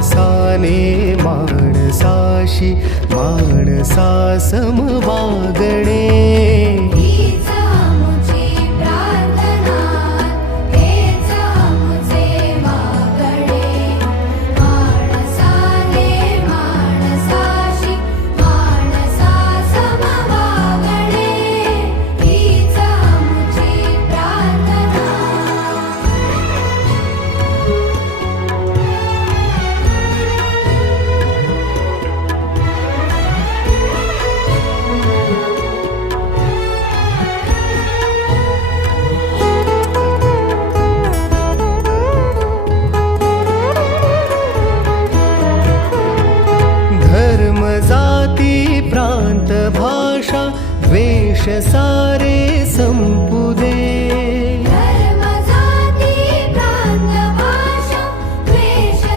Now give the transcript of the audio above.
माणसाने माणसाशी माणसा सम वागणे. जाती प्रांत भाषा द्वेष सारे संपू